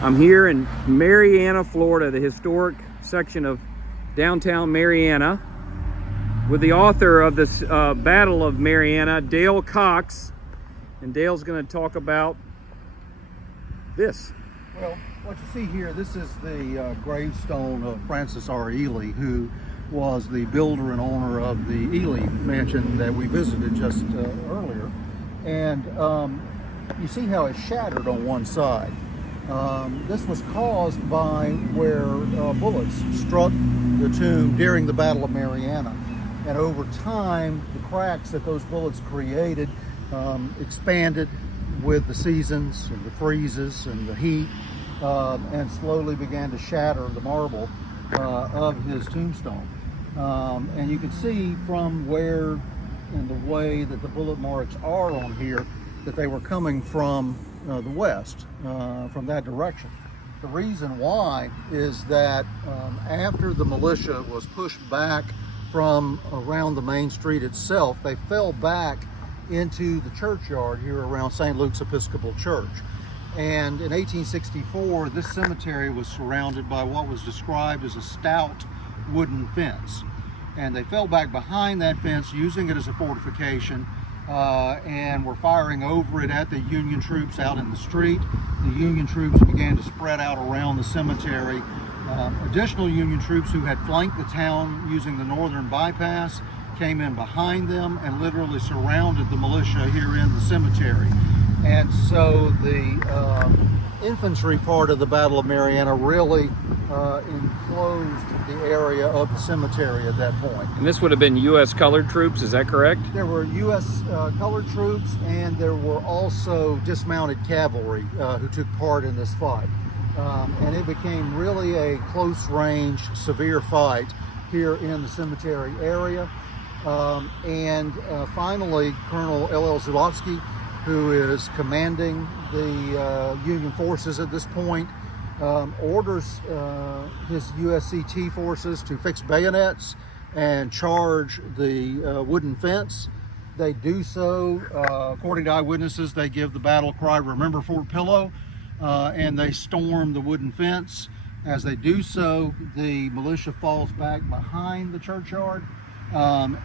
I'm here in Marianna, Florida, the historic section of downtown Marianna, with the author of this Battle of Marianna, Dale Cox. And Dale's going to talk about this. Well, what you see here, this is the gravestone of Francis R. Ely, who was the builder and owner of the Ely mansion that we visited just earlier. And you see how it's shattered on one side. This was caused by where bullets struck the tomb during the Battle of Marianna. And over time, the cracks that those bullets created expanded with the seasons and the freezes and the heat, and slowly began to shatter the marble of his tombstone. And you can see from where and the way that the bullet marks are on here that they were coming from the west, from that direction. The reason why is that after the militia was pushed back from around the main street itself, they fell back into the churchyard here around St. Luke's Episcopal Church. And in 1864, this cemetery was surrounded by what was described as a stout wooden fence. And they fell back behind that fence, using it as a fortification, and were firing over it at the Union troops out in the street. The Union troops began to spread out around the cemetery. Additional Union troops who had flanked the town using the northern bypass came in behind them and literally surrounded the militia here in the cemetery. And so the infantry part of the Battle of Marianna really enclosed the area of the cemetery at that point. And this would have been U.S. colored troops, is that correct? There were U.S. Colored troops, and there were also dismounted cavalry who took part in this fight. And it became really a close-range, severe fight here in the cemetery area. Finally, Colonel L.L. Zulawski, who is commanding the Union forces at this point, orders his USCT forces to fix bayonets and charge the wooden fence. They do so, according to eyewitnesses, they give the battle cry, "Remember Fort Pillow," and they storm the wooden fence. As they do so, the militia falls back behind the churchyard, and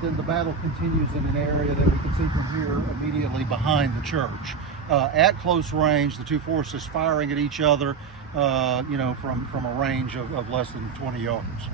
then the battle continues in an area that we can see from here immediately behind the church. At close range, the two forces firing at each other, from a range of less than 20 yards.